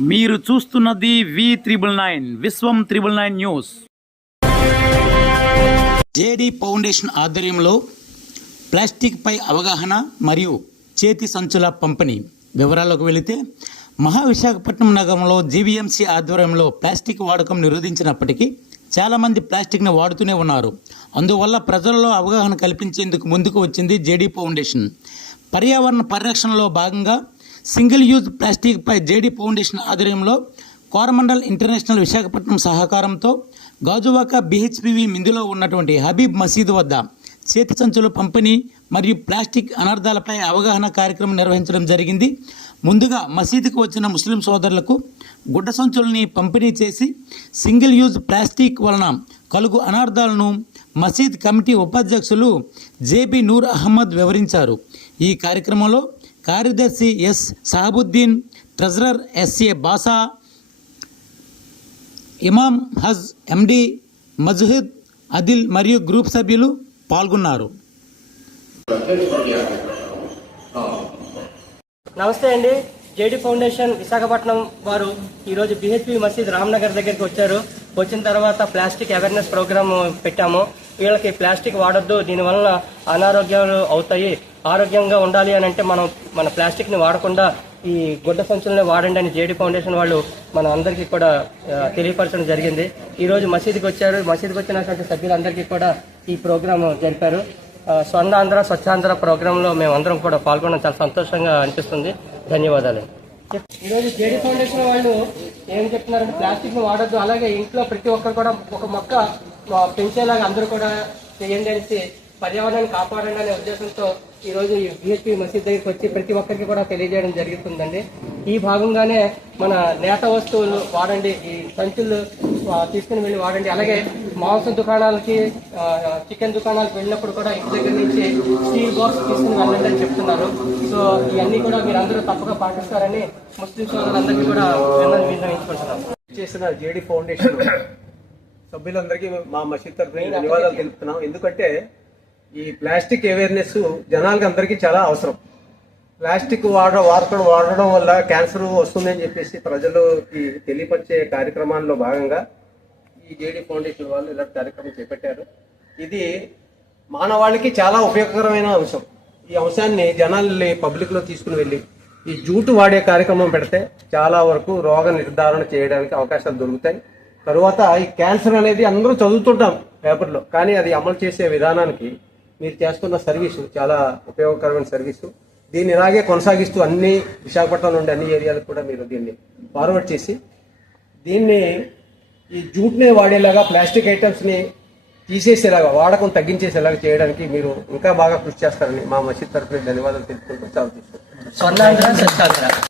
మీరు చూస్తున్నది V triple nine Vishwam triple nine news. JD foundation ఆధ్వర్యంలో ప్లాస్టిక్ పై అవగాహన మరియు చేతి సంచుల పంపిణీ. వివరాలకు వెళితే మహావిశాఖపట్నం నగరంలో జీవీఎంసీ ఆధ్వర్యంలో ప్లాస్టిక్ వాడకం నిరోధించినప్పటికీ చాలామంది ప్లాస్టిక్ని వాడుతూనే ఉన్నారు. అందువల్ల ప్రజల్లో అవగాహన కల్పించేందుకు ముందుకు వచ్చింది జేడీ ఫౌండేషన్. పర్యావరణ పరిరక్షణలో భాగంగా సింగిల్ యూజ్ ప్లాస్టిక్పై జేడీ ఫౌండేషన్ ఆధ్వర్యంలో కోరమండల్ ఇంటర్నేషనల్ విశాఖపట్నం సహకారంతో గాజువాక బిహెచ్పివి మిందులో ఉన్నటువంటి హబీబ్ మసీదు వద్ద చేతి సంచులు పంపిణీ మరియు ప్లాస్టిక్ అనర్థాలపై అవగాహన కార్యక్రమం నిర్వహించడం జరిగింది. ముందుగా మసీదుకు వచ్చిన ముస్లిం సోదరులకు గుడ్డ సంచుల్ని పంపిణీ చేసి సింగిల్ యూజ్ ప్లాస్టిక్ వలన కలుగు అనార్థాలను మసీద్ కమిటీ ఉపాధ్యక్షులు జేబీ నూర్ అహ్మద్ వివరించారు. ఈ కార్యక్రమంలో కార్యదర్శి S Sahabuddin treasurer S A Basha Imam Haj MD Majid Adil మరియు గ్రూప్ సభ్యులు పాల్గొన్నారు. నమస్తే అండి. జేడి ఫౌండేషన్ విశాఖపట్నం వారు ఈరోజు బిహెచ్పి మసీద్ రామ్నగర్ దగ్గరికి వచ్చారు. వచ్చిన తర్వాత ప్లాస్టిక్ అవేర్నెస్ ప్రోగ్రామ్ పెట్టాము. వీళ్ళకి ప్లాస్టిక్ వాడొద్దు దీనివల్ల అనారోగ్యాలు అవుతాయి. ఆరోగ్యంగా ఉండాలి అని అంటే మనం మన ప్లాస్టిక్ని వాడకుండా ఈ గుడ్డ సంచులనే వాడండి అని జేడీ ఫౌండేషన్ వాళ్ళు మన అందరికీ కూడా తెలియపరచడం జరిగింది. ఈరోజు మసీదుకి వచ్చారు. మసీదుకి వచ్చినటువంటి సభ్యులందరికీ కూడా ఈ ప్రోగ్రాం జరిపారు. ఆ, స్వర్ణాంధ్ర స్వచ్ఛాంధ్ర ప్రోగ్రాంలో మేము అందరం కూడా పాల్గొనడం చాలా సంతోషంగా అనిపిస్తుంది. ధన్యవాదాలు. ఈరోజు జేడీ ఫౌండేషన్ వాళ్ళు ఏం చెప్తున్నారంటే ప్లాస్టిక్ని వాడద్దు వాడొద్దు. అలాగే ఇంట్లో ప్రతి ఒక్కరు కూడా ఒక మొక్క పెంచేలాగా అందరూ కూడా చేయండి అనేసి పర్యావరణాన్ని కాపాడండి అనే ఉద్దేశంతో ఈ రోజు ఈ బిహెచ్పి మసీద్ దగ్గరికి వచ్చి ప్రతి ఒక్కరికి కూడా తెలియజేయడం జరుగుతుందండి. ఈ భాగంగానే మన నేత వస్తువులు వాడండి ఈ సంచులు తీసుకుని వెళ్ళి వాడండి. అలాగే మాంసం దుకాణాలకి చికెన్ దుకాణాలకు వెళ్ళినప్పుడు కూడా ఇంటి దగ్గర నుంచి స్టీల్ బాక్స్ తీసుకుని వెళ్ళండి అని చెప్తున్నారు. సో ఇవన్నీ కూడా మీరు అందరూ తప్పక పాటిస్తారని ముస్లిం సోదరులందరికీ కూడా విన్న- విన్నవించుకుంటున్నాం. చేసిన ఫౌండేషన్. సభ్యులందరికీ మా మసీద్ తరఫున ధన్యవాదాలు తెలుపుతున్నాం. ఎందుకంటే ఈ ప్లాస్టిక్ అవేర్నెస్ జనాలకి అందరికీ చాలా అవసరం. ప్లాస్టిక్ వాడ వాడకం వాడడం వల్ల క్యాన్సర్ వస్తుందని చెప్పేసి ప్రజలకి తెలియపరిచే కార్యక్రమాల్లో భాగంగా ఈ జేడి ఫౌండేషన్ వాళ్ళు ఇలాంటి కార్యక్రమం చేపట్టారు. ఇది మానవాళికి చాలా ఉపయోగకరమైన అంశం. ఈ అంశాన్ని జనాల్ని పబ్లిక్లో తీసుకుని వెళ్ళి ఈ జూటు వాడే కార్యక్రమం పెడితే చాలా వరకు రోగ నిర్ధారణ చేయడానికి అవకాశాలు దొరుకుతాయి. తరువాత ఈ క్యాన్సర్ అనేది అందరూ చదువుతుంటాం పేపర్లో కానీ అది అమలు చేసే విధానానికి మీరు చేస్తున్న సర్వీసు చాలా ఉపయోగకరమైన సర్వీసు. దీన్ని ఇలాగే కొనసాగిస్తూ అన్ని విశాఖపట్నం నుండి అన్ని ఏరియాలకు కూడా మీరు దీన్ని ఫార్వర్డ్ చేసి దీన్ని ఈ జూట్నే వాడేలాగా ప్లాస్టిక్ ఐటమ్స్ని తీసేసేలాగా వాడకం తగ్గించేసేలాగా చేయడానికి మీరు ఇంకా బాగా కృషి చేస్తారని మా మసీద్ తరఫున ధన్యవాదాలు తెలుపుకుంటూ చాలా తీసుకుంటాం